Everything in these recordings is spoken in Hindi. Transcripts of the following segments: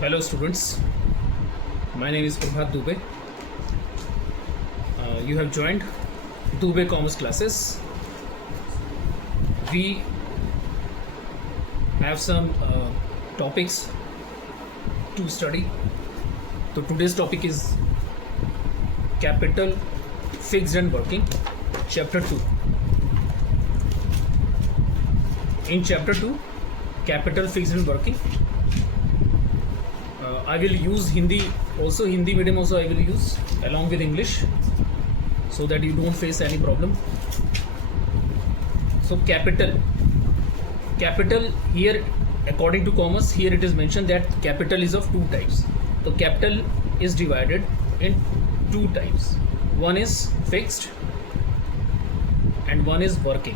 Hello students, my name is Prabhat Dubey. You have joined Dubey Commerce classes. We have some topics to study. So today's topic is Capital, Fixed and Working, Chapter 2. In Chapter 2, Capital, Fixed and Working, I will use Hindi also, Hindi medium also I will use along with English so that you don't face any problem. So capital here, according to commerce, here it is mentioned that capital is of two types. So capital is divided in two types. One is fixed and one is working.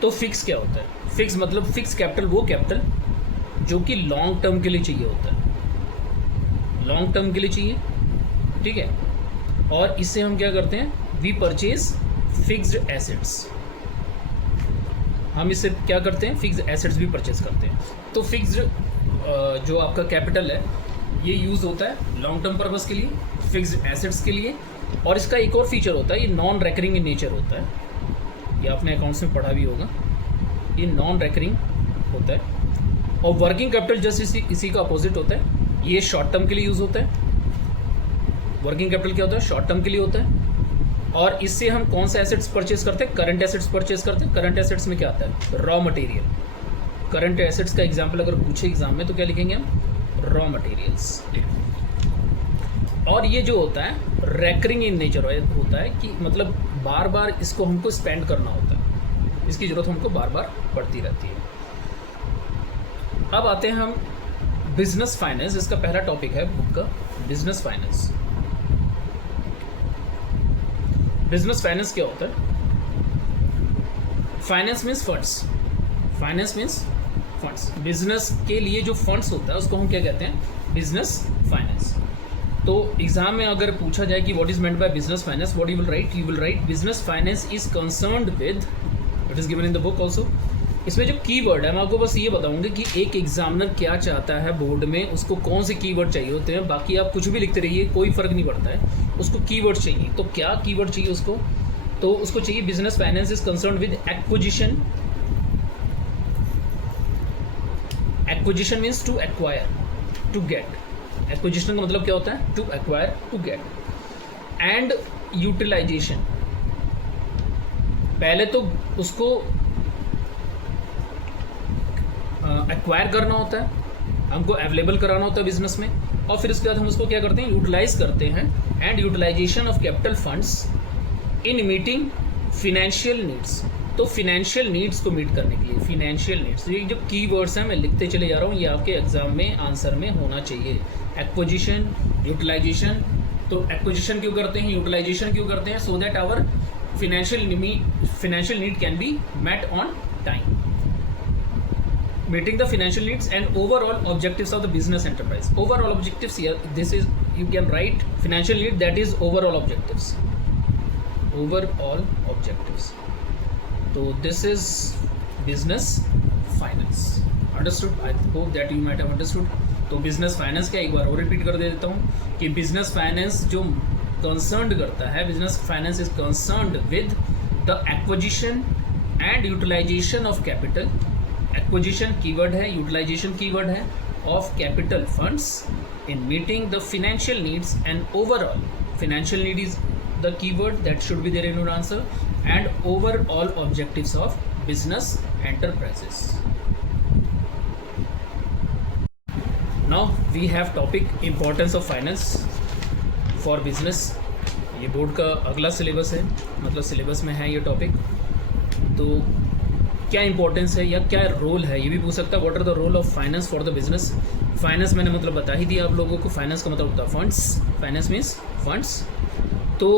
तो फिक्स क्या होता है? फिक्स मतलब फिक्स कैपिटल वो कैपिटल जो कि लॉन्ग टर्म के लिए चाहिए होता है, लॉन्ग टर्म के लिए चाहिए, ठीक है। और इससे हम क्या करते हैं, वी परचेज फिक्स्ड एसेट्स, हम इससे क्या करते हैं, फिक्स्ड एसेट्स भी परचेज करते हैं। तो फिक्स्ड जो आपका कैपिटल है ये यूज़ होता है लॉन्ग टर्म पर्पस के लिए, फिक्स्ड एसेट्स के लिए। और इसका एक और फीचर होता है, ये नॉन रेकरिंग इन नेचर होता है, ये आपने अकाउंट्स में पढ़ा भी होगा, ये नॉन रेकरिंग होता है। और वर्किंग कैपिटल जस्ट इसी का अपोजिट होता है, ये शॉर्ट टर्म के लिए यूज़ होता है। वर्किंग कैपिटल क्या होता है, शॉर्ट टर्म के लिए होता है। और इससे हम कौन सा एसेट्स परचेज करते हैं, करंट एसेट्स परचेज करते हैं। करंट एसेट्स में क्या आता है, रॉ मटेरियल। करंट एसेट्स का एग्जाम्पल अगर पूछे एग्जाम में तो क्या लिखेंगे हम, रॉ मटेरियल्स। और ये जो होता है रेकरिंग इन नेचर होता है कि मतलब बार बार इसको हमको स्पेंड करना होता है, इसकी ज़रूरत हमको बार बार पड़ती रहती है। अब आते हैं हम बिजनेस फाइनेंस, इसका पहला टॉपिक है बुक का, बिजनेस फाइनेंस। बिजनेस फाइनेंस क्या होता है, finance means funds, finance means funds. Business के लिए जो फंड्स होता है उसको हम क्या कहते हैं, बिजनेस फाइनेंस। तो एग्जाम में अगर पूछा जाए कि what is meant by business finance, what you will write business finance is concerned with, it is given in the book also. इसमें जो कीवर्ड है मैं आपको बस ये बताऊंगा कि एक एग्जामिनर क्या चाहता है बोर्ड में, उसको कौन से कीवर्ड चाहिए होते हैं। बाकी आप कुछ भी लिखते रहिए, कोई फर्क नहीं पड़ता है, उसको कीवर्ड चाहिए। तो क्या कीवर्ड चाहिए उसको, तो उसको चाहिए business finance is concerned with acquisition. Acquisition means to acquire, to get. Acquisition का मतलब क्या होता है, to acquire, to get. And utilization, पहले तो उसको एक्वायर करना होता है, हमको अवेलेबल कराना होता है बिजनेस में, और फिर उसके बाद हम उसको क्या करते हैं, यूटिलाइज करते हैं। And utilisation of capital funds in meeting financial needs. तो फिनेंशियल नीड्स को मीट करने के लिए, फिनेंशियल नीड्स, ये जो की वर्ड्स हैं मैं लिखते चले जा रहा हूँ, ये आपके एग्जाम में आंसर में होना चाहिए। Acquisition, utilisation. तो एक्विजिशन क्यों करते हैं, यूटिलाइजेशन क्यों करते हैं, so that our financial need can be met on time. Meeting the financial needs and overall objectives of the business enterprise. Overall objectives here, this is, you can write financial need, that is overall objectives. Overall objectives. So this is business finance. Understood? I hope that you might have understood. तो बिजनेस फाइनेंस का एक बार और रिपीट कर देता हूँ कि बिजनेस फाइनेंस जो कंसर्न्ड करता है, business finance is concerned with the acquisition and utilisation of capital. Acquisition keyword है, यूटिलाइजेशन कीवर्ड है, of capital funds in meeting the financial needs and overall. Financial need is the keyword that should be there in your answer, and overall objectives of business enterprises. Now we have topic importance of finance for business. ये बोर्ड का अगला सिलेबस है, मतलब सिलेबस में है ये टॉपिक। तो क्या इंपॉर्टेंस है या क्या रोल है, ये भी पूछ सकता है। What are the role of finance for the business. Finance मैंने मतलब बता ही दिया आप लोगों को, फाइनेंस का मतलब होता है फंड्स, फाइनेंस मीन्स फंड्स। तो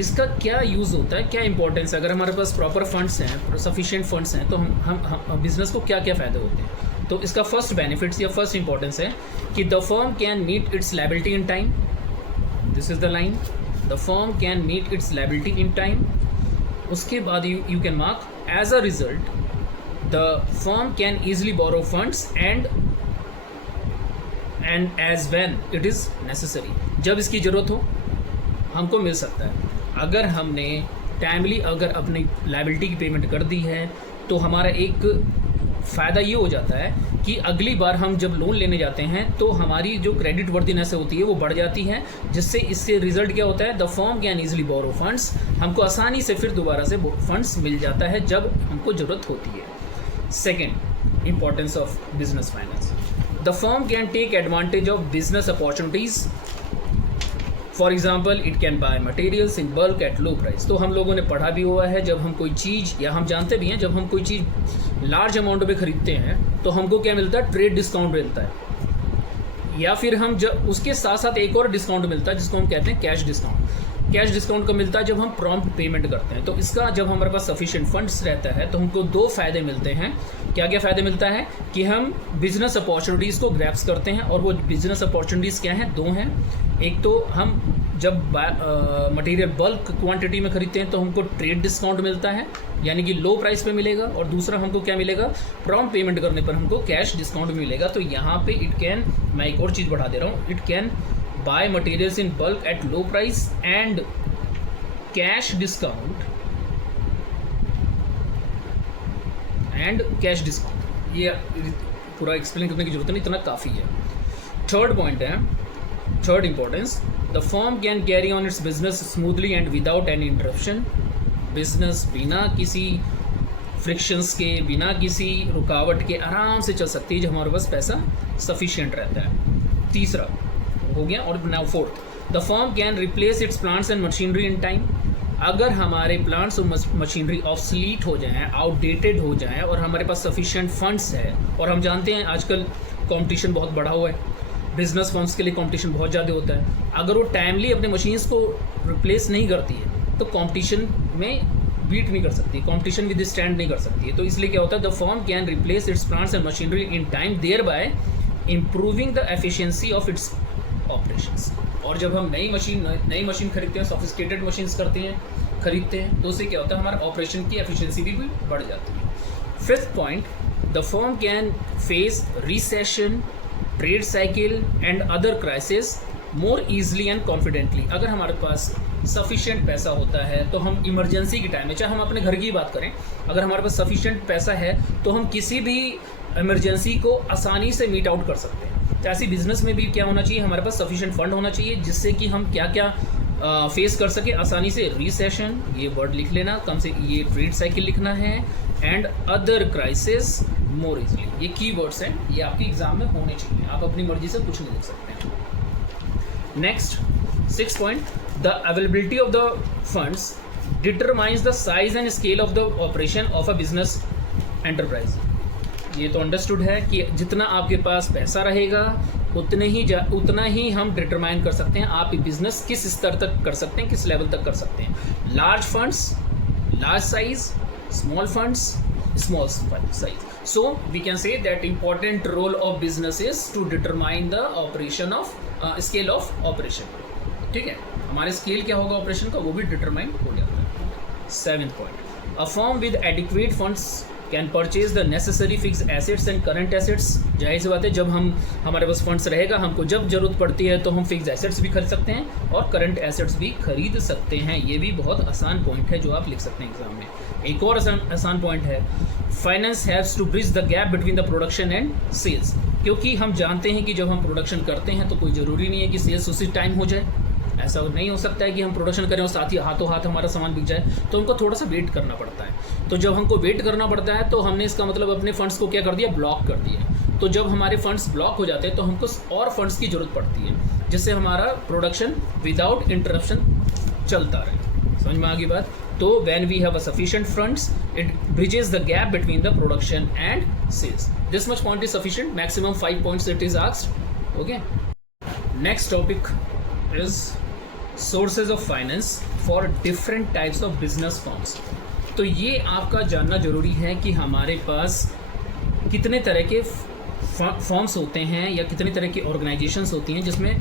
इसका क्या यूज़ होता है, क्या इंपॉर्टेंस है। अगर हमारे पास प्रॉपर फंड्स हैं, सफिशिएंट फंड्स हैं, तो हम बिजनेस को क्या क्या फ़ायदे होते हैं। तो इसका फर्स्ट बेनिफिट्स या फर्स्ट इंपॉर्टेंस है कि the firm can meet its liability in time. This is the line, the firm can meet its liability in time. उसके बाद you can mark as a result the firm can easily borrow funds and and as when it is necessary, जब इसकी ज़रूरत हो हमको मिल सकता है। अगर हमने टाइमली अगर अपनी लायबिलिटी की पेमेंट कर दी है तो हमारा एक फ़ायदा ये हो जाता है कि अगली बार हम जब लोन लेने जाते हैं तो हमारी जो क्रेडिट वर्दीनेस होती है वो बढ़ जाती है, जिससे इससे रिजल्ट क्या होता है, the firm can easily borrow funds, हमको आसानी से फिर दोबारा से फंड्स मिल जाता है जब हमको ज़रूरत होती है। Second, importance of business finance, the firm can take advantage of business opportunities, for example it can buy materials in bulk at low price. तो हम लोगों ने पढ़ा भी हुआ है, जब हम कोई चीज़, या हम जानते भी हैं, जब हम कोई चीज़ लार्ज अमाउंट में ख़रीदते हैं तो हमको क्या मिलता है, ट्रेड डिस्काउंट मिलता है, या फिर हम जब उसके साथ साथ एक और डिस्काउंट मिलता है जिसको हम कहते हैं कैश डिस्काउंट। कैश डिस्काउंट का मिलता है जब हम प्रॉम्प्ट पेमेंट करते हैं। तो इसका जब हमारे पास सफिशिएंट फंड्स रहता है तो हमको दो फ़ायदे मिलते हैं। क्या क्या फ़ायदे मिलता है कि हम बिजनेस अपॉर्चुनिटीज़ को ग्रैब्स करते हैं, और वो बिजनेस अपॉर्चुनिटीज़ क्या हैं, दो हैं। एक तो हम जब मटेरियल बल्क क्वांटिटी में खरीदते हैं तो हमको ट्रेड डिस्काउंट मिलता है, यानी कि लो प्राइस पे मिलेगा, और दूसरा हमको क्या मिलेगा, प्रॉम्प्ट पेमेंट करने पर हमको कैश डिस्काउंट भी मिलेगा। तो यहाँ पे इट कैन, मैं एक और चीज़ बढ़ा दे रहा हूँ, it can buy materials in bulk at low price and cash discount ये पूरा एक्सप्लेन करने की जरूरत नहीं, इतना काफ़ी है। थर्ड पॉइंट है, third importance, the firm can carry on it's business smoothly and without any interruption. Business बिना किसी फ्रिक्शंस के, बिना किसी रुकावट के आराम से चल सकती है जब हमारे पास पैसा सफिशिएंट रहता है। तीसरा हो गया। और now fourth, the firm can replace its plants and machinery in time. अगर हमारे प्लांट्स और मशीनरी ऑब्सलीट हो जाएं, आउटडेटेड हो जाएं, और हमारे पास सफिशिएंट फंड्स है, और हम जानते हैं आजकल कंपटीशन बहुत बढ़ा हुआ है, बिजनेस फर्म्स के लिए कंपटीशन बहुत ज़्यादा होता है, अगर वो टाइमली अपने मशीन्स को रिप्लेस नहीं करती है तो कंपटीशन में बीट नहीं कर सकती, कंपटीशन विद स्टैंड नहीं कर सकती है। तो इसलिए क्या होता है, the firm can replace its plants and machinery in time, thereby improving the efficiency of its operations. और जब हम नई मशीन खरीदते हैं, सोफिस्टिकेटेड मशीन्स खरीदते हैं, तो उससे क्या होता है, हमारा ऑपरेशन की एफिशिएंसी भी बढ़ जाती है। Fifth point, the firm can face recession, trade cycle and other crisis more easily and confidently. अगर हमारे पास सफिशिएंट पैसा होता है तो हम इमरजेंसी के टाइम में, चाहे हम अपने घर की बात करें, अगर हमारे पास सफिशिएंट पैसा है तो हम किसी भी इमरजेंसी को आसानी से मीट आउट कर सकते हैं। तो ऐसी बिजनेस में भी क्या होना चाहिए, हमारे पास सफिशिएंट फंड होना चाहिए जिससे कि हम क्या क्या फेस कर सके आसानी से। रिसेशन, ये वर्ड लिख लेना, कम से ये ट्रेड साइकिल लिखना है, and other crisis more easily, ये की वर्ड्स हैं, ये आपके एग्जाम में होने चाहिए, आप अपनी मर्जी से कुछ नहीं लिख सकते हैं। Next, six point, the availability of the funds determines the size and scale of the operation of a business enterprise. ये तो अंडरस्टूड है कि जितना आपके पास पैसा रहेगा उतना ही हम डिटरमाइन कर सकते हैं आप बिजनेस किस स्तर तक कर सकते हैं, किस लेवल तक कर सकते हैं। Large funds, large size, small funds, small size. So we can say that important role of business is to determine the operation of scale of operation. ठीक है, हमारे स्केल क्या होगा ऑपरेशन का, वो भी डिटरमाइन हो जाता है। Seventh point, a firm with adequate funds can purchase the necessary fix assets and current assets. जाहिर सी बात है, जब हमारे पास फंड्स रहेगा, हमको जब जरूरत पड़ती है तो हम फिक्स एसेट्स भी खरीद सकते हैं और करंट एसेट्स भी खरीद सकते हैं। ये भी बहुत आसान पॉइंट है जो आप लिख सकते हैं एग्जाम में। एक और आसान पॉइंट है, finance haves to bridge the gap between the production and sales. क्योंकि हम जानते हैं कि जब हम प्रोडक्शन करते हैं तो कोई ज़रूरी नहीं है कि सेल्स उसी टाइम हो जाए, ऐसा नहीं हो सकता है कि हम प्रोडक्शन करें और साथ ही हाथों हाथ हमारा सामान बिक जाए, तो उनको थोड़ा सा वेट करना पड़ता है। तो जब हमको वेट करना पड़ता है तो हमने इसका मतलब अपने फंड्स को क्या कर दिया, ब्लॉक कर दिया। तो जब हमारे फंड्स ब्लॉक हो जाते हैं तो हमको और फंड्स की ज़रूरत पड़ती है जिससे हमारा प्रोडक्शन विदाउट इंटरप्शन चलता रहे। समझ में आ गई बात? तो when we have a sufficient funds, it bridges the gap between the production and sales. This much point is sufficient. Maximum 5 points it is asked. Okay. Next topic is sources of finance for different types of business firms. तो ये आपका जानना जरूरी है कि हमारे पास कितने तरह के फॉर्म्स होते हैं या कितने तरह की ऑर्गेनाइजेशंस होती हैं जिसमें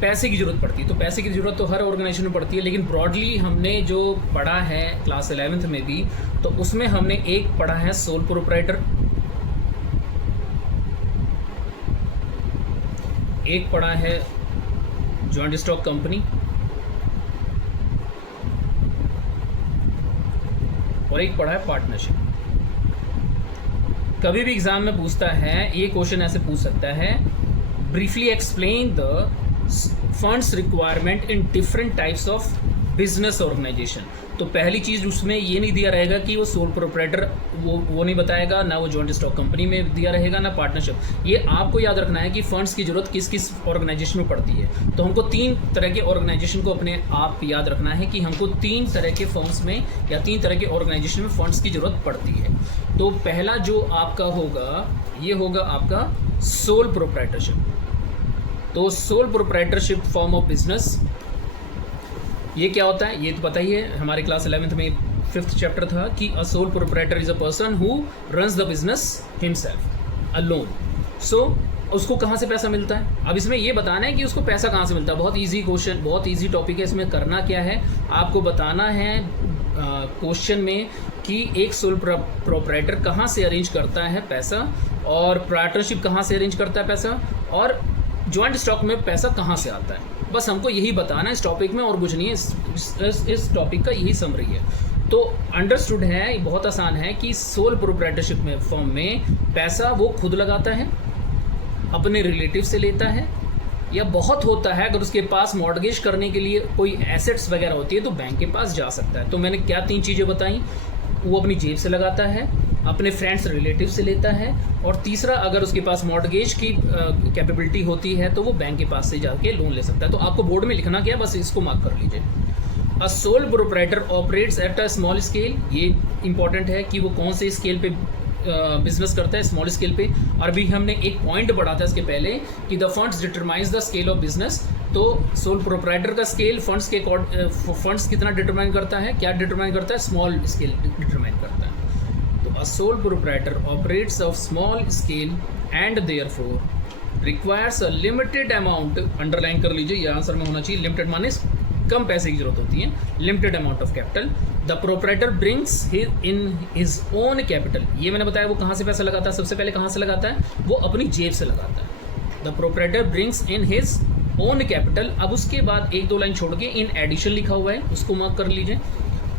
पैसे की ज़रूरत पड़ती है। तो पैसे की ज़रूरत तो हर ऑर्गेनाइजेशन में पड़ती है, लेकिन ब्रॉडली हमने जो पढ़ा है क्लास 11th में भी, तो उसमें हमने एक पढ़ा है सोल प्रोप्राइटर, एक पड़ा है जॉइंट स्टॉक कंपनी और एक पड़ा है पार्टनरशिप। कभी भी एग्जाम में पूछता है, ये क्वेश्चन ऐसे पूछ सकता है, briefly explain the funds requirement in different types of business organisation. तो पहली चीज़ उसमें ये नहीं दिया रहेगा कि वो सोल प्रोप्राइटर, वो नहीं बताएगा, ना वो जॉइंट स्टॉक कंपनी में दिया रहेगा, ना पार्टनरशिप। ये आपको याद रखना है कि फंड्स की ज़रूरत किस किस ऑर्गेनाइजेशन में पड़ती है। तो हमको 3 तरह के ऑर्गेनाइजेशन को अपने आप याद रखना है कि हमको 3 तरह के फर्म्स में या 3 तरह के ऑर्गेनाइजेशन में फंड्स की ज़रूरत पड़ती है। तो पहला जो आपका होगा, ये होगा आपका सोल प्रोप्राइटरशिप। तो sole proprietorship form of business, ये क्या होता है ये तो पता ही है, हमारे क्लास 11th में 5th चैप्टर था कि a sole proprietor is a person who runs the business himself alone. So उसको कहाँ से पैसा मिलता है? अब इसमें ये बताना है कि उसको पैसा कहाँ से मिलता है। बहुत इजी क्वेश्चन, बहुत इजी टॉपिक है। इसमें करना क्या है, आपको बताना है क्वेश्चन में कि एक सोल प्रोप्राइटर कहाँ से अरेंज करता है पैसा, और पार्टनरशिप कहाँ से अरेंज करता है पैसा, और जॉइंट स्टॉक में पैसा कहाँ से आता है। बस हमको यही बताना है इस टॉपिक में, और कुछ नहीं है। इस टॉपिक का यही समरी है। तो अंडरस्टूड है, बहुत आसान है कि सोल प्रोप्राइटरशिप में फर्म में पैसा वो खुद लगाता है, अपने रिलेटिव से लेता है, या बहुत होता है अगर उसके पास मॉर्गेज करने के लिए कोई एसेट्स वगैरह होती है तो बैंक के पास जा सकता है। तो मैंने क्या 3 चीज़ें बताई, वो अपनी जेब से लगाता है, अपने फ्रेंड्स रिलेटिव से लेता है, और तीसरा अगर उसके पास मॉर्गेज की कैपेबिलिटी होती है तो वो बैंक के पास से जाके लोन ले सकता है। तो आपको बोर्ड में लिखना क्या है, बस इसको मार्क कर लीजिए। अ sole proprietor operates at a small scale, ये इंपॉर्टेंट है कि वो कौन से स्केल पे बिजनेस करता है, स्मॉल स्केल पे। और भी हमने एक पॉइंट पढ़ा था इसके पहले कि the funds determines the scale of business. तो सोल प्रोप्राइटर का स्केल फंड्स कितना डिटरमाइन करता है, क्या डिटरमाइन करता है, स्मॉल स्केल डिटरमाइन करता है। तो अ sole proprietor operates of small scale and therefore requires a limited amount, underline कर लीजिए, ये आंसर में होना चाहिए। लिमिटेड माने कम पैसे की जरूरत होती है, limited amount of capital. The proprietor brings in his own capital, ये मैंने बताया वो कहाँ से पैसा लगाता है, सबसे पहले कहाँ से लगाता है, वो अपनी जेब से लगाता है। The proprietor brings in his own capital. अब उसके बाद 1-2 लाइन छोड़ के इन एडिशन लिखा हुआ है, उसको मार्क कर लीजिए।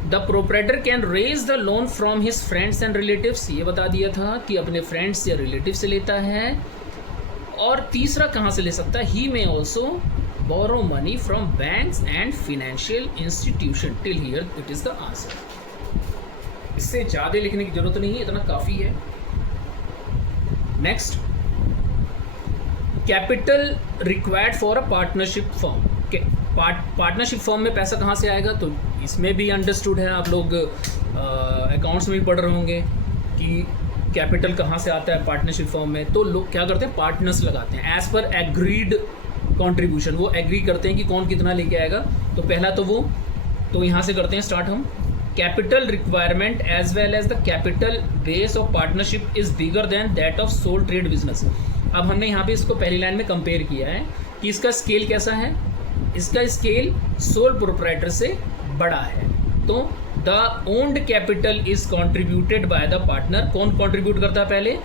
The proprietor can raise the loan from his friends and relatives, ये बता दिया था कि अपने फ्रेंड्स या रिलेटिव से लेता है। और तीसरा कहाँ से ले सकता है, he may also borrow money from banks and financial institution. Till here it is the answer. इससे ज़्यादा लिखने की जरूरत नहीं है, इतना काफ़ी है। Next, capital required for a partnership firm. Partnership firm में पैसा कहाँ से आएगा, तो इसमें भी अंडरस्टूड है, आप लोग अकाउंट्स में भी पढ़ रहे होंगे कि कैपिटल कहाँ से आता है पार्टनरशिप फर्म में। तो लोग क्या करते हैं, पार्टनर्स लगाते हैं एज पर एग्रीड कंट्रीब्यूशन। वो एग्री करते हैं कि कौन कितना लेके आएगा। तो पहला तो यहाँ से करते हैं स्टार्ट हम। Capital requirement as well as the capital base of partnership is bigger than that of sole trade business. अब हमने यहाँ पे इसको पहली लाइन में कंपेयर किया है कि इसका स्केल कैसा है, इसका स्केल सोल प्रोप्राइटर से बड़ा है। तो the owned capital is contributed by the partner. कौन कॉन्ट्रीब्यूट करता है, पहले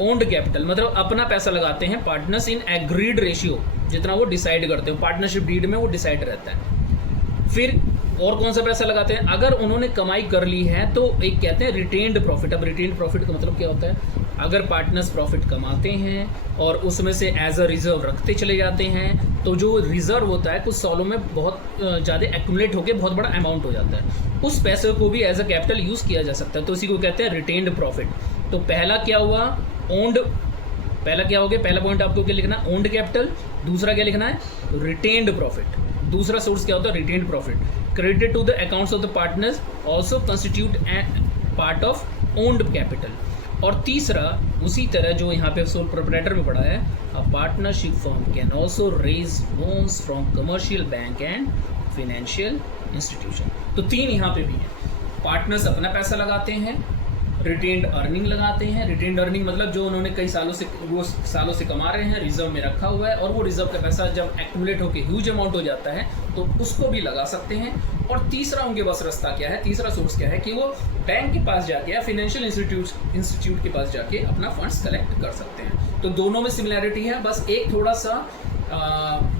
ओन्ड कैपिटल, मतलब अपना पैसा लगाते हैं पार्टनर्स इन एग्रीड रेशियो, जितना वो डिसाइड करते हैं पार्टनरशिप डीड में वो डिसाइड रहता है। फिर और कौन सा पैसा लगाते हैं, अगर उन्होंने कमाई कर ली है तो एक कहते हैं रिटेन्ड प्रॉफिट। अब रिटेन्ड प्रॉफिट का मतलब क्या होता है, अगर पार्टनर्स प्रॉफिट कमाते हैं और उसमें से एज अ रिजर्व रखते चले जाते हैं, तो जो रिजर्व होता है कुछ सालों में बहुत ज़्यादा एक्यूमुलेट होकर बहुत बड़ा अमाउंट हो जाता है, उस पैसे को भी एज अ कैपिटल यूज़ किया जा सकता है। तो उसी को कहते हैं रिटेन्ड प्रॉफिट। तो पहला क्या हुआ, ओन्ड, पहला क्या हो गया, पहला पॉइंट आपको क्या लिखना है, ओन्ड कैपिटल। दूसरा क्या लिखना है, रिटेन्ड प्रॉफिट। दूसरा सोर्स क्या होता है, retained profit. Credit to the accounts of the partners also constitute part of owned capital. और तीसरा उसी तरह जो यहाँ पे सोल प्रोप्राइटर में पड़ा है, a partnership firm can also raise loans from commercial bank and financial institution. तो 3 यहाँ पे भी हैं। पार्टनर्स अपना पैसा लगाते हैं, रिटेन्ड अर्निंग लगाते हैं। रिटेन्ड अर्निंग मतलब जो उन्होंने कई सालों से कमा रहे हैं, रिजर्व में रखा हुआ है, और वो रिजर्व का पैसा जब एक्यूमुलेट होकर ह्यूज अमाउंट हो जाता है तो उसको भी लगा सकते हैं। और तीसरा उनके पास रास्ता क्या है, तीसरा सोर्स क्या है कि वो बैंक के पास जाके या फिनेंशियल इंस्टीट्यूट के पास जाके अपना फंड्स कलेक्ट कर सकते हैं। तो दोनों में सिमिलैरिटी है, बस एक थोड़ा सा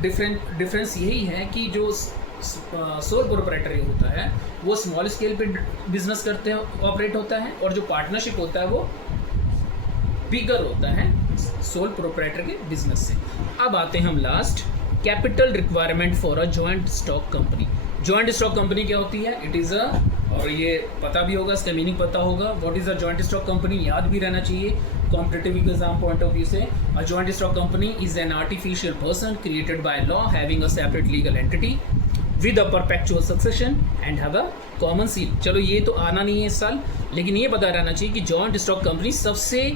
डिफरेंस यही है कि जो सोल प्रोप्राइटर होता है वो स्मॉल स्केल पे बिजनेस करते हैं, ऑपरेट होता है, और जो पार्टनरशिप होता है वो बिगर होता है सोल प्रोप्राइटर के बिजनेस से। अब आते हैं हम last, capital requirement for a joint stock company. Joint stock company क्या होती है? इट इज़ अ, और ये पता भी होगा, इसका मीनिंग पता होगा, what is a joint stock company याद भी रहना चाहिए competitive exam point of view से। A joint stock company is an artificial person created by law having a separate legal entity with a perpetual succession and have a common seal. चलो ये तो आना नहीं है इस साल, लेकिन ये पता रहना चाहिए कि जॉइंट स्टॉक कंपनी सबसे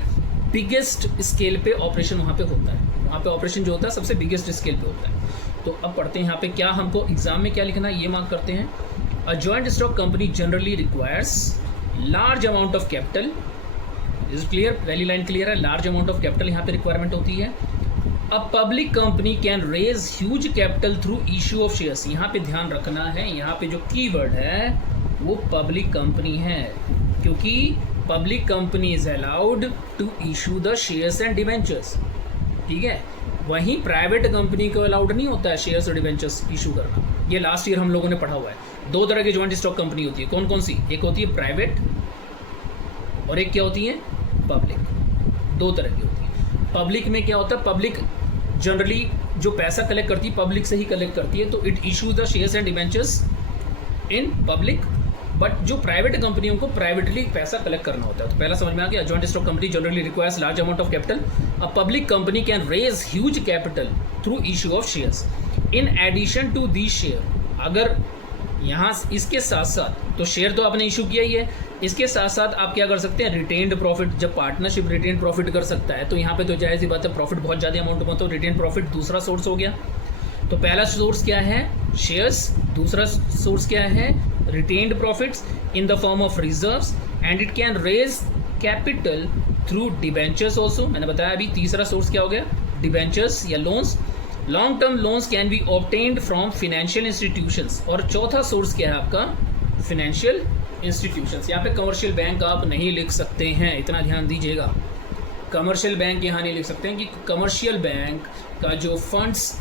बिगेस्ट स्केल पे ऑपरेशन वहाँ पे होता है, वहाँ पे ऑपरेशन जो होता है सबसे बिगेस्ट स्केल पे होता है। तो अब पढ़ते हैं यहाँ पे क्या हमको एग्जाम में क्या लिखना है, ये मार्क करते हैं। A joint stock company generally requires large amount of capital, is clear, पहली लाइन क्लियर है, लार्ज अमाउंट ऑफ कैपिटल यहाँ पे रिक्वायरमेंट होती है। A public company can raise huge capital through issue of shares, यहाँ पे ध्यान रखना है, यहाँ पे जो कीवर्ड है वो पब्लिक कंपनी है, क्योंकि public company is allowed to issue the shares and debentures, ठीक है। वहीं प्राइवेट कंपनी को अलाउड नहीं होता है शेयर्स और डिवेंचर्स इशू करना। ये लास्ट ईयर हम लोगों ने पढ़ा हुआ है। दो तरह की जॉइंट स्टॉक कंपनी होती है, कौन कौन सी? एक होती है प्राइवेट और एक क्या होती है? पब्लिक। दो तरह की होती है। पब्लिक में क्या होता है? पब्लिक जनरली जो पैसा कलेक्ट करती है पब्लिक से ही कलेक्ट करती है, तो it issues the shares and debentures in public. But जो प्राइवेट कंपनियों को प्राइवेटली पैसा कलेक्ट करना होता है, तो पहला समझ में आ गया। Joint stock company generally requires large amount of capital. A public company can raise huge capital through issue of shares in addition to the share. अगर यहाँ इसके साथ साथ, तो शेयर तो आपने इशू किया ही है, इसके साथ साथ आप क्या कर सकते हैं? Retained profit. जब पार्टनरशिप रिटेन्ड प्रॉफिट कर सकता है तो यहाँ पे तो जायज़ ही बात है, प्रॉफिट बहुत ज़्यादा अमाउंट में, तो रिटेन्ड प्रॉफिट दूसरा सोर्स हो गया। तो पहला सोर्स क्या है? शेयर्स। दूसरा सोर्स क्या है? retained profits in the form of reserves, and it can raise capital through debentures also। मैंने बताया अभी तीसरा सोर्स क्या हो गया? डिबेंचर्स या loans. Long term loans can be obtained from financial institutions. और चौथा सोर्स क्या है आपका? Financial institutions. यहाँ पे कमर्शियल बैंक आप नहीं लिख सकते हैं, इतना ध्यान दीजिएगा। कमर्शियल बैंक यहाँ नहीं लिख सकते हैं कि कमर्शियल बैंक का जो फंड्स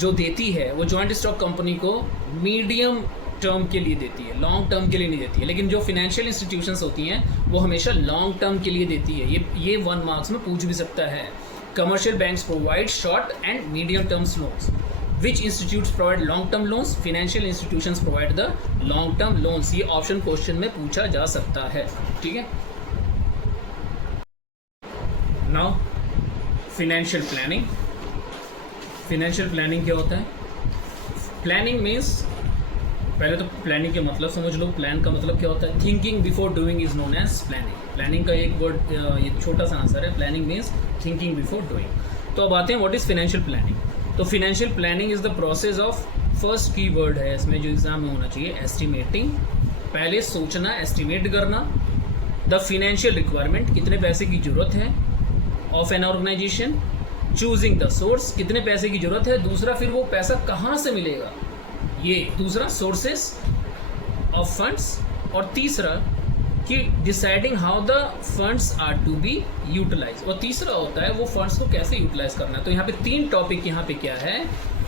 जो देती है वो जॉइंट स्टॉक कंपनी को मीडियम टर्म के लिए देती है, लॉन्ग टर्म के लिए नहीं देती है। लेकिन जो फिनेंशियल इंस्टीट्यूशंस होती हैं वो हमेशा लॉन्ग टर्म के लिए देती है। ये 1 मार्क्स में पूछ भी सकता है। Commercial banks provide short and medium terms loans. Which institutes provide long term loans? Financial institutions provide the long term loans. ये ऑप्शन क्वेश्चन में पूछा जा सकता है, ठीक है। Now financial planning. Financial planning क्या होता है? प्लानिंग मीन्स, पहले तो प्लानिंग के मतलब समझ लो। प्लान का मतलब क्या होता है? Thinking before doing is known as planning. Planning का एक वर्ड, ये छोटा सा आंसर है। Planning means thinking before doing. तो अब आते हैं व्हाट इज फिनेंशियल प्लानिंग। तो financial planning is the process of, first key word है इसमें जो एग्जाम में होना चाहिए, एस्टिमेटिंग। पहले सोचना, एस्टिमेट करना। द फिनेंशियल रिक्वायरमेंट, कितने पैसे की जरूरत है of an organisation. Choosing the source, कितने पैसे की जरूरत है। दूसरा फिर वो पैसा कहाँ से मिलेगा, ये दूसरा सोर्सेस ऑफ फंड्स। और तीसरा कि deciding how the funds are to be utilise. और तीसरा होता है वो फंड्स को कैसे यूटिलाइज करना है। तो यहाँ पे 3 टॉपिक यहाँ पे क्या है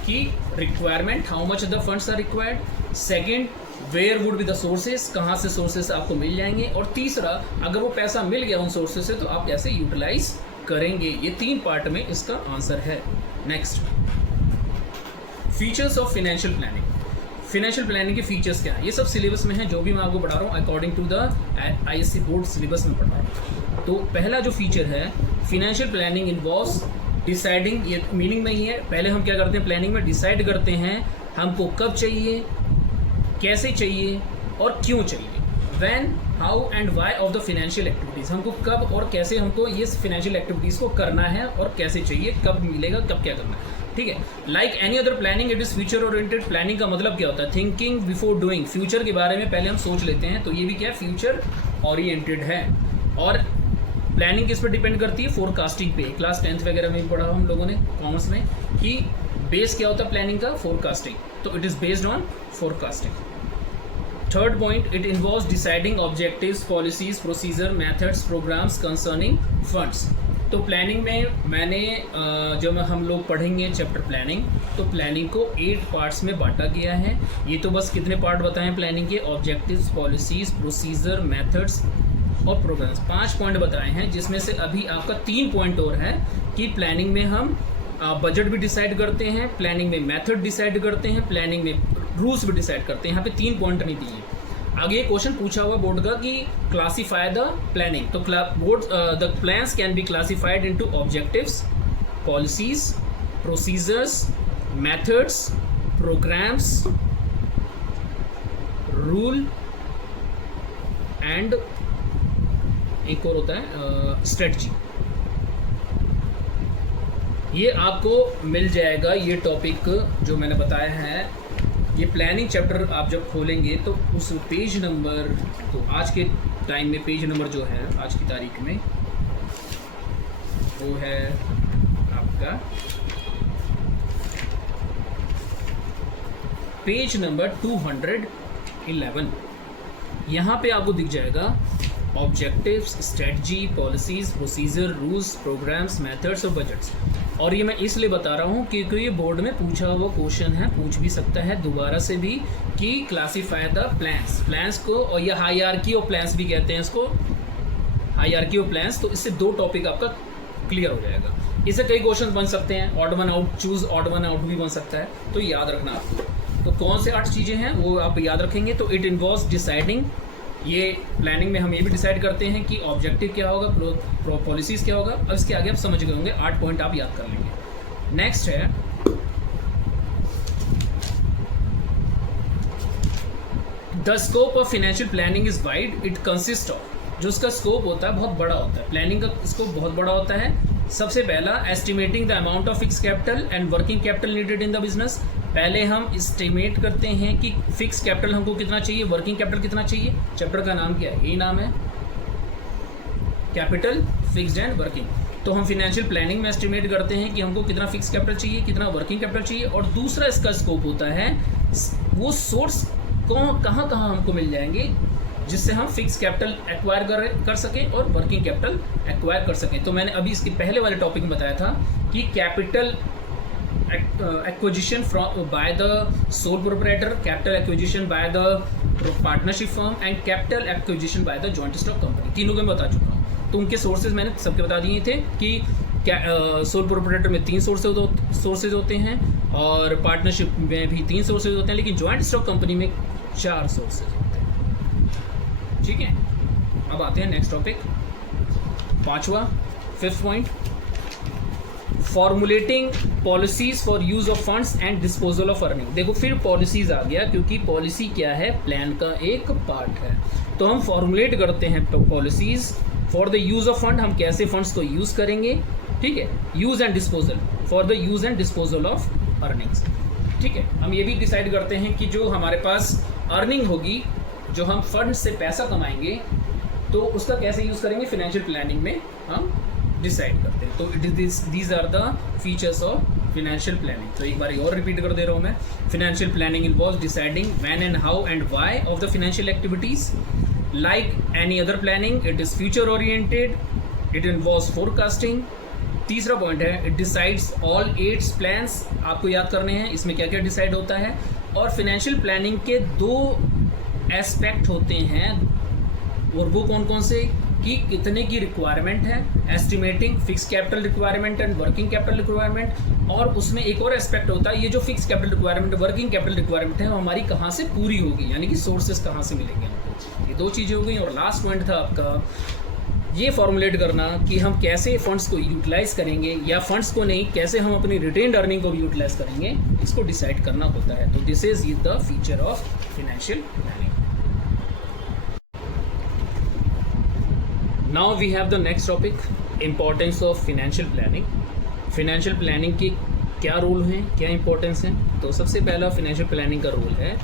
कि requirement, how much the funds are required. Second, where would be the sources, कहाँ से सोर्सेस आपको मिल जाएंगे। और तीसरा, अगर वो पैसा मिल गया उन सोर्सेस से तो आप कैसे यूटिलाइज करेंगे। ये 3 पार्ट में इसका आंसर है। Next, features of financial planning. Financial planning के फीचर्स क्या है? ये सब सिलेबस में है, जो भी मैं आपको पढ़ा रहा हूँ according to the ISC board syllabus में पढ़ा रहा हूँ। तो पहला जो फीचर है, फिनेंशियल प्लानिंग इन्वॉल्व्स डिसाइडिंग। ये मीनिंग में ही है। पहले हम क्या करते हैं? प्लानिंग में डिसाइड करते हैं हमको कब चाहिए, कैसे चाहिए और क्यों चाहिए। When, how and why of the financial activities. हमको कब और कैसे हमको ये फिनेंशियल एक्टिविटीज़ को करना है और कैसे चाहिए, कब मिलेगा, कब क्या करना है, ठीक है। Like any other planning it is future oriented. Planning का मतलब क्या होता है? Thinking before doing. फ्यूचर के बारे में पहले हम सोच लेते हैं, तो ये भी क्या है? फ्यूचर ओरिएंटेड है। और प्लानिंग किस पर डिपेंड करती है? फोरकास्टिंग पे। क्लास 10th वगैरह में पढ़ा हम लोगों ने कॉमर्स में कि बेस क्या होता है प्लानिंग का? फोरकास्टिंग। तो it is based on forecasting. Third point, it involves deciding objectives, policies, procedure, methods, programmes concerning funds. तो प्लानिंग में मैंने जब हम लोग पढ़ेंगे चैप्टर प्लानिंग, तो प्लानिंग को 8 पार्ट्स में बांटा गया है। ये तो बस कितने पार्ट बताएं प्लानिंग के, ऑब्जेक्टिव्स, पॉलिसीज, प्रोसीजर, मेथड्स और प्रोग्राम्स, 5 पॉइंट बताए हैं, जिसमें से अभी आपका 3 पॉइंट और है कि प्लानिंग में हम बजट भी डिसाइड करते हैं, प्लानिंग में मेथड डिसाइड करते हैं, प्लानिंग में रूल्स भी डिसाइड करते हैं। यहाँ पे 3 पॉइंट नहीं दिए। आगे क्वेश्चन पूछा हुआ बोर्ड का कि क्लासीफाई द प्लानिंग, तो board the plans can be classified into objectives, policies, procedures, methods, programmes, rule and एक और होता है स्ट्रेटजी। ये आपको मिल जाएगा, ये टॉपिक जो मैंने बताया है। ये प्लानिंग चैप्टर आप जब खोलेंगे तो उस पेज नंबर, तो आज के टाइम में पेज नंबर जो है आज की तारीख में वो है आपका पेज नंबर 211। यहाँ पे आपको दिख जाएगा objectives, strategy, policies, procedure, rules, programmes, methods और बजट्स। और ये मैं इसलिए बता रहा हूँ क्योंकि ये बोर्ड में पूछा हुआ क्वेश्चन है, पूछ भी सकता है दोबारा से भी कि क्लासीफाई द प्लान्स को, और ये हायरार्की ऑफ प्लान्स भी कहते हैं इसको, हायरार्की ऑफ प्लान्स। तो इससे 2 टॉपिक आपका क्लियर हो जाएगा। इससे कई क्वेश्चन बन सकते हैं, odd one out, choose odd one out भी बन सकता है, तो याद रखना आपको। तो कौन से 8 चीज़ें हैं वो आप याद रखेंगे। तो इट इन्वॉल्व्स डिसाइडिंग, ये प्लानिंग में हम ये भी डिसाइड करते हैं कि ऑब्जेक्टिव क्या होगा, पॉलिसीज़ क्या होगा। अब इसके आगे आप समझ गए होंगे, 8 पॉइंट आप याद कर लेंगे। नेक्स्ट है the scope of financial planning is wide, it consist of, जो उसका स्कोप होता है बहुत बड़ा होता है, प्लानिंग का स्कोप बहुत बड़ा होता है। सबसे पहला, estimating the amount of fix capital and working capital needed in the business. पहले हम एस्टिमेट करते हैं कि फिक्स कैपिटल हमको कितना चाहिए, वर्किंग कैपिटल कितना चाहिए। चैप्टर का नाम क्या है, यही नाम है, कैपिटल, फिक्स्ड एंड वर्किंग। तो हम फाइनेंशियल प्लानिंग में एस्टिमेट करते हैं कि हमको कितना फिक्स कैपिटल चाहिए, कितना वर्किंग कैपिटल चाहिए। और दूसरा इसका स्कोप होता है वो सोर्स कहाँ हमको मिल जाएंगे जिससे हम फिक्स कैपिटल एक्वायर कर सकें और वर्किंग कैपिटल एक्वायर कर सकें। तो मैंने अभी इसके पहले वाले टॉपिक में बताया था कि capital acquisition by the sole proprietor, capital acquisition by the partnership firm and capital acquisition by the joint stock company, तीनों के मैं बता चुका हूँ। तो उनके सोर्सेज मैंने सबके बता दिए थे कि सोल प्रोप्राइटर में 3 सोर्सेज होते हैं और पार्टनरशिप में भी 3 सोर्सेज होते हैं, लेकिन जॉइंट स्टॉक कंपनी में 4 सोर्सेज होते हैं। ठीक है, अब आते हैं नेक्स्ट टॉपिक, 5वां, 5th point, formulating policies for use of funds and disposal of earning. देखो फिर पॉलिसीज आ गया, क्योंकि पॉलिसी क्या है, प्लान का एक पार्ट है। तो हम फॉर्मुलेट करते हैं policies for the use of fund, हम कैसे फंड्स को यूज करेंगे। ठीक है, use and disposal, for the use and disposal of earnings. ठीक है, हम ये भी डिसाइड करते हैं कि जो हमारे पास अर्निंग होगी, जो हम फंड से पैसा कमाएंगे, तो उसका कैसे यूज़ करेंगे, फाइनेंशियल प्लानिंग में हम डिसाइड करते हैं। तो these are the features of financial planning. तो एक बार और रिपीट कर दे रहा हूँ मैं, financial planning involves deciding when and how and why of the financial activities. Like any other planning, it is future oriented, it involves forecasting. तीसरा पॉइंट है, इट डिसाइड्स ऑल 8 प्लान्स, आपको याद करने हैं इसमें क्या क्या डिसाइड होता है। और फाइनेंशियल प्लानिंग के 2 एस्पेक्ट होते हैं, और वो कौन कौन से, कि कितने की रिक्वायरमेंट है, estimating fix capital requirement and working capital requirement. और उसमें एक और एस्पेक्ट होता है, ये जो fix capital requirement, working capital requirement है, वो हमारी कहाँ से पूरी होगी, यानी कि सोर्सेज कहाँ से मिलेंगे हमको। ये 2 चीज़ें हो गई। और लास्ट पॉइंट था आपका ये फॉर्मुलेट करना कि हम कैसे फंड्स को यूटिलाइज करेंगे, या फंड्स को नहीं, कैसे हम अपनी रिटेन्ड अर्निंग को भी यूटिलाइज करेंगे, इसको डिसाइड करना होता है। तो this is the feature of financial planning. Now we have the next topic, importance of financial planning. Financial planning के क्या रोल हैं, क्या इंपॉर्टेंस हैं। तो सबसे पहला फाइनेंशियल प्लानिंग का रोल है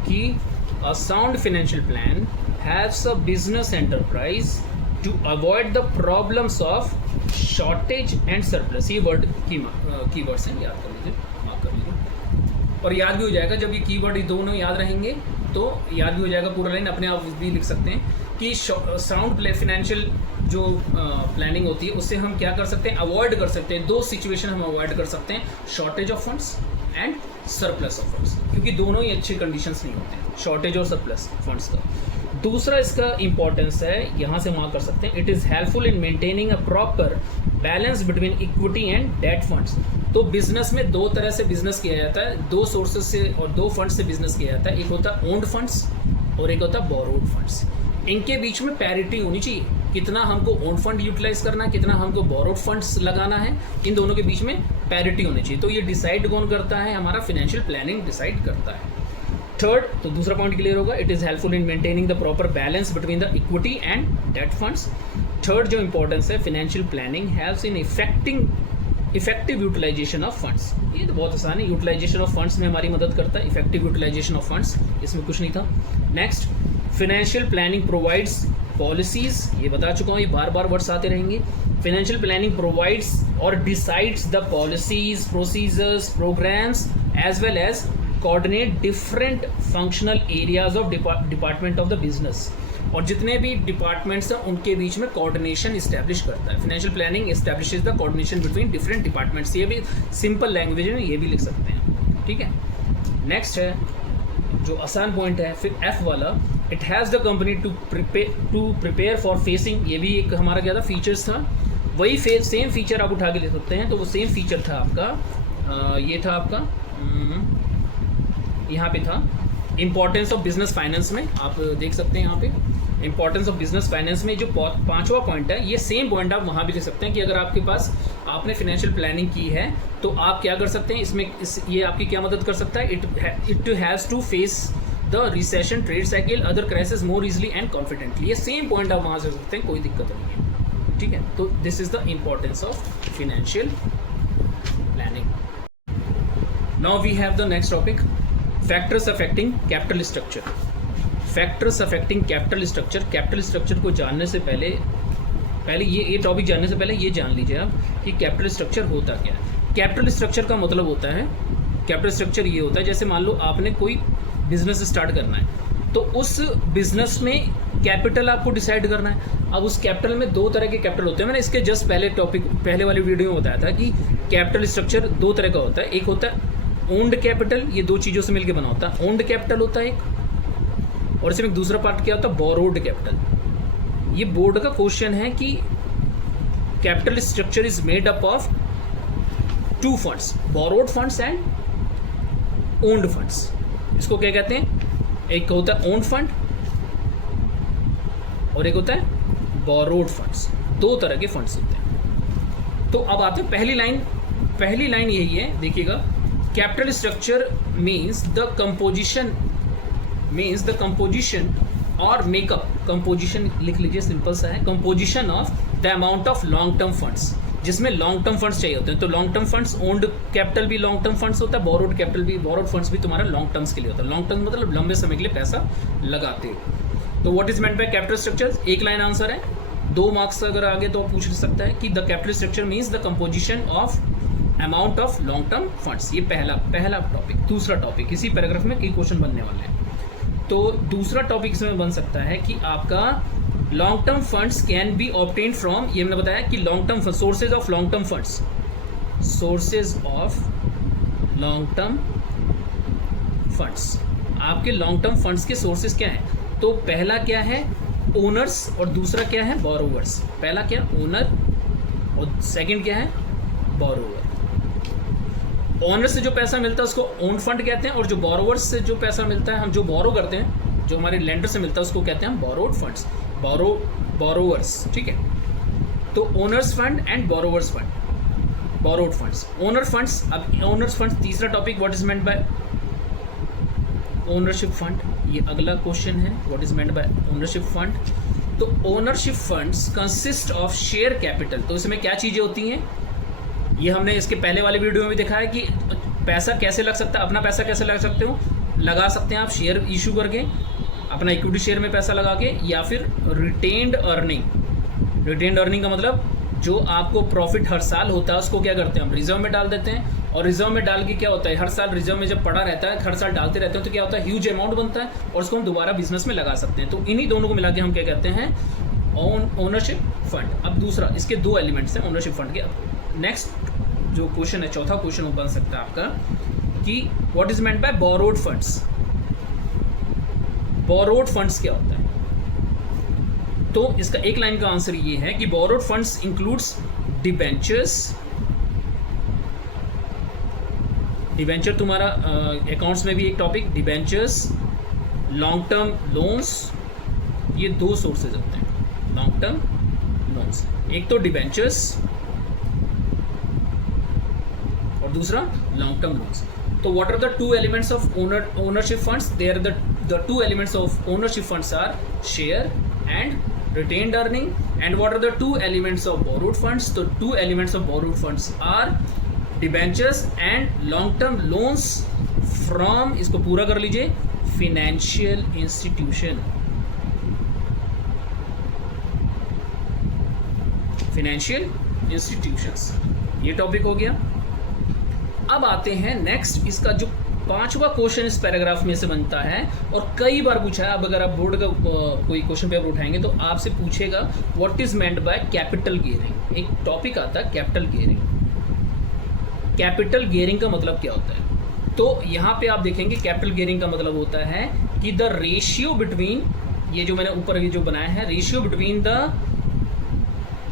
कि a sound financial plan haves a business enterprise to avoid the problems of shortage and surplus. ये वर्ड कीवर्ड्स हैं, याद कर लीजिए, मार्क कर लीजिए, और याद भी हो जाएगा। जब ये कीवर्ड दोनों याद रहेंगे तो याद भी हो जाएगा, पूरा लाइन अपने आप भी लिख सकते हैं कि साउंड फाइनेंशियल जो प्लानिंग होती है उससे हम क्या कर सकते हैं, अवॉइड कर सकते हैं। दो सिचुएशन हम अवॉइड कर सकते हैं, shortage of funds and surplus of funds, क्योंकि दोनों ही अच्छे कंडीशंस नहीं होते हैं, शॉर्टेज और सरप्लस फंड्स का। दूसरा इसका इंपॉर्टेंस है, यहाँ से वहाँ कर सकते हैं, it is helpful in maintaining a proper balance between equity and debt funds. तो बिजनेस में दो तरह से बिजनेस किया जाता है, दो सोर्सेज से और दो फंड्स से बिजनेस किया जाता है। एक होता है ओन्ड फंड्स और एक होता है बोरोड फंड्स। इनके बीच में पैरिटी होनी चाहिए, कितना हमको ओन फंड यूटिलाइज करना है, कितना हमको बोरोड फंड्स लगाना है, इन दोनों के बीच में पैरिटी होनी चाहिए। तो ये डिसाइड कौन करता है, हमारा फाइनेंशियल प्लानिंग डिसाइड करता है। थर्ड, तो दूसरा पॉइंट क्लियर होगा, it is helpful in maintaining the proper balance between the equity and debt funds. Third जो इंपॉर्टेंस है, financial planning helps in effective utilisation of funds. ये तो बहुत आसान है, यूटिलाइजेशन ऑफ फंड्स में हमारी मदद करता है, इफेक्टिव यूटिलाइजेशन ऑफ फंड्स, इसमें कुछ नहीं था। Next, financial planning provides policies, ये बता चुका हूँ, ये बार बार वर्ड्स आते रहेंगे। फाइनेंशियल प्लानिंग प्रोवाइड्स और decides the policies, procedures, programmes as well as coordinate different functional areas of department of the business. और जितने भी डिपार्टमेंट्स हैं उनके बीच में कोऑर्डिनेशन इस्टेब्लिश करता है। Financial planning establishes the coordination between different departments. ये भी सिंपल लैंग्वेज में ये भी लिख सकते हैं, ठीक है। नेक्स्ट है जो आसान पॉइंट है, फिर एफ वाला, it has the company to prepare for facing. ये भी एक हमारा क्या था, फीचर्स था, वही सेम फीचर आप उठा के ले सकते हैं। तो वो सेम फीचर था आपका, ये था आपका यहाँ पे था इंपॉर्टेंस ऑफ बिजनेस फाइनेंस में, आप देख सकते हैं यहाँ पे इंपॉर्टेंस ऑफ बिजनेस फाइनेंस में जो पांचवा पॉइंट है, ये सेम पॉइंट आप वहाँ भी ले सकते हैं कि अगर आपके पास आपने फाइनेंशियल प्लानिंग की है तो आप क्या कर सकते हैं इसमें, ये आपकी क्या मदद कर सकता है, it has to face the recession, trade cycle, other crisis more easily and confidently. ये सेम पॉइंट आप वहाँ से सकते हैं, कोई दिक्कत नहीं है, ठीक है। तो this is the importance of financial planning. Now we have the next topic, factors affecting capital structure. Factors affecting capital structure. Capital structure को जानने से पहले ये टॉपिक जानने से पहले ये जान लीजिए आप कि कैपिटल स्ट्रक्चर होता क्या है। कैपिटल स्ट्रक्चर का मतलब होता है, कैपिटल स्ट्रक्चर ये होता है, जैसे मान लो आपने कोई बिजनेस स्टार्ट करना है तो उस बिजनेस में कैपिटल आपको डिसाइड करना है। अब उस कैपिटल में दो तरह के कैपिटल होते हैं, मैंने इसके जस्ट पहले वाले वीडियो में बताया था कि कैपिटल स्ट्रक्चर दो तरह का होता है। एक होता है ओन्ड कैपिटल, ये दो चीज़ों से मिलकर बना होता है। ओन्ड कैपिटल होता है एक, और इसमें एक दूसरा पार्ट क्या होता है, बोरोड कैपिटल। ये बोर्ड का क्वेश्चन है कि capital structure is made up of two funds, borrowed funds and owned funds. इसको क्या कहते हैं, एक होता है ओन्ड फंड और एक होता है बोरोड फंड्स। दो तरह के फंड्स होते हैं। तो अब आते हैं पहली लाइन यही है, देखिएगा, capital structure means the composition और मेकअप, कंपोजिशन लिख लीजिए, सिंपल सा है, composition of the amount of long term funds, जिसमें लॉन्ग टर्म फंड्स चाहिए होते हैं। तो long term funds, owned capital भी लॉन्ग टर्म फंड्स होता है, बोरोड कैपिटल भी, बोरोड फंड्स भी तुम्हारा लॉन्ग टर्म्स के लिए होता है। लॉन्ग टर्म मतलब लंबे समय के लिए पैसा लगाते हो। तो what is meant by capital structure, एक लाइन आंसर है, 2 मार्क्स अगर आगे तो पूछ सकता है कि the capital structure means the composition of amount of long term funds. ये पहला टॉपिक। दूसरा टॉपिक, इसी पैराग्राफ में कई क्वेश्चन बनने वाले हैं। तो दूसरा टॉपिक इसमें बन सकता है कि आपका long term funds can be obtain from, ये मैंने बताया कि long term sources of long term funds, sources of long term funds. आपके लॉन्ग टर्म फंड्स के सोर्सेज क्या हैं, तो पहला क्या है, ओनर्स, और दूसरा क्या है, बोरोवर्स। पहला क्या, ओनर, और सेकंड क्या है, बोरोवर। ओनर से जो पैसा मिलता है उसको ओन फंड कहते हैं, और जो बोरोवर्स से जो पैसा मिलता है, हम जो बोरो करते हैं, जो हमारे लेंडर से मिलता है, उसको कहते हैं हम बोरोड फंड्स, बोरोवर्स, ठीक है। तो owners fund and borrowers fund, borrowed funds, owner funds. अब ओनर्स फंड, तीसरा topic, what is meant by ownership fund, ये अगला क्वेश्चन है, what is meant by ownership fund. तो ownership funds consist of share capital. तो इसमें क्या चीज़ें होती हैं, ये हमने इसके पहले वाले वीडियो में भी देखा है कि पैसा कैसे लग सकता है, अपना पैसा कैसे लगा सकते हैं आप शेयर इशू करके, अपना इक्विटी शेयर में पैसा लगा के, या फिर रिटेन्ड अर्निंग। रिटेन्ड अर्निंग का मतलब जो आपको प्रॉफिट हर साल होता है उसको क्या करते हैं हम रिजर्व में डाल देते हैं, और रिजर्व में डाल के क्या होता है, हर साल रिजर्व में जब पड़ा रहता है, हर साल डालते रहते हैं, तो क्या होता है, ह्यूज अमाउंट बनता है और उसको हम दोबारा बिजनेस में लगा सकते हैं। तो इन्हीं दोनों को मिला के हम क्या कहते हैं, ओनरशिप फंड। अब दूसरा, इसके दो एलिमेंट्स हैं ओनरशिप फंड के। अब नेक्स्ट जो क्वेश्चन है, चौथा क्वेश्चन वो बन सकता है आपका कि what is meant bye borrowed funds. Borrowed funds क्या होता है? तो इसका एक लाइन का आंसर ये है कि borrowed funds includes debentures. Debenture तुम्हारा अकाउंट्स में भी एक topic, debentures, long term loans, ये दो सोर्सेज होते हैं लॉन्ग टर्म लोन्स। एक तो डिबेंचर्स और दूसरा लॉन्ग टर्म लोन्स। तो what are the two elements of ownership funds? They are the two elements of ownership funds are share and retained earning. And what are the two elements of borrowed funds? The two elements of borrowed funds are debentures and long term loans from, इसको पूरा कर लीजिए, financial institution। financial institutions, ये टॉपिक हो गया। अब आते हैं नेक्स्ट, इसका जो पांचवा क्वेश्चन इस पैराग्राफ में से बनता है और कई बार पूछा है। अब अगर आप बोर्ड का कोई क्वेश्चन पेपर उठाएंगे तो आपसे पूछेगा what is meant by capital gearing. एक टॉपिक आता है कैपिटल गियरिंग। कैपिटल गियरिंग का मतलब क्या होता है? तो यहाँ पे आप देखेंगे कैपिटल गियरिंग का मतलब होता है कि द रेशियो बिटवीन, ये जो मैंने ऊपर ये जो बनाया है, रेशियो बिटवीन द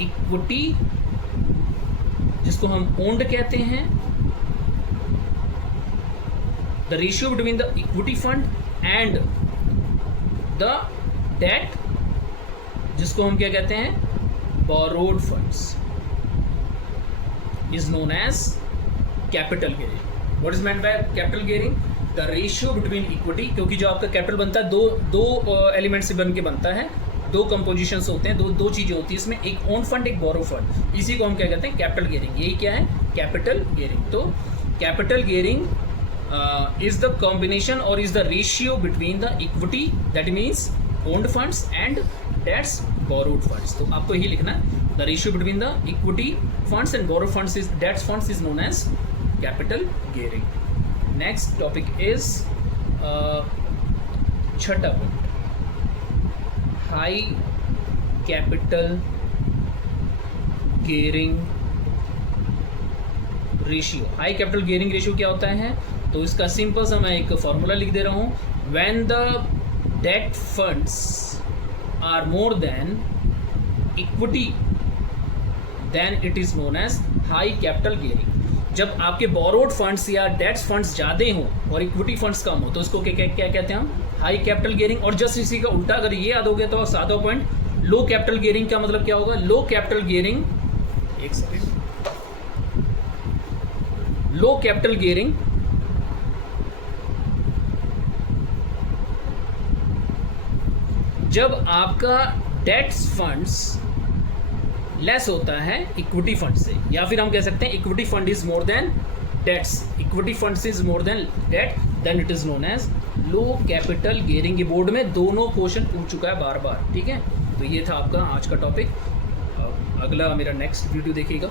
इक्विटी जिसको हम ओन्ड कहते हैं, the ratio between the equity fund and the debt जिसको हम क्या कहते हैं, borrowed funds, is known as capital gearing. What is meant by capital gearing? The ratio between equity, क्योंकि जो आपका कैपिटल बनता है दो एलिमेंट से बन के बनता है, दो कंपोजिशंस होते हैं, दो चीज़ें होती हैं इसमें, एक ओन फंड एक बोरो फंड। इसी को हम क्या कहते हैं, कैपिटल गियरिंग। यही क्या है, कैपिटल गियरिंग। तो capital gearing is the combination or is the ratio between the equity, that means owned funds, and debts borrowed funds। तो आपको यही लिखना है, the ratio between the equity funds and borrowed funds is debts funds is known as capital gearing। next topic is छठा point, high capital gearing ratio. High capital gearing ratio क्या होता है? तो इसका सिंपल सा मैं एक फॉर्मूला लिख दे रहा हूँ। When the debt funds are more than equity then it is known as high capital gearing. जब आपके बोरोड फंड्स या डेट्स फंड्स ज़्यादा हों और इक्विटी फंड्स कम हो तो इसको क्या कहते हैं हम, हाई कैपिटल गियरिंग। और जस्ट इसी का उल्टा अगर ये याद हो गया तो सातवां पॉइंट, लो कैपिटल गियरिंग का मतलब क्या होगा? लो कैपिटल गियरिंग, एक सेकेंड, लो कैपिटल गियरिंग जब आपका डेट्स फंड्स लेस होता है इक्विटी फंड से, या फिर हम कह सकते हैं equity fund is more than debts, equity funds is more than debt, then it is known as low capital gearing. ये बोर्ड में दोनों क्वेश्चन पूछ चुका है बार बार, ठीक है। तो ये था आपका आज का टॉपिक। अगला मेरा नेक्स्ट वीडियो देखिएगा।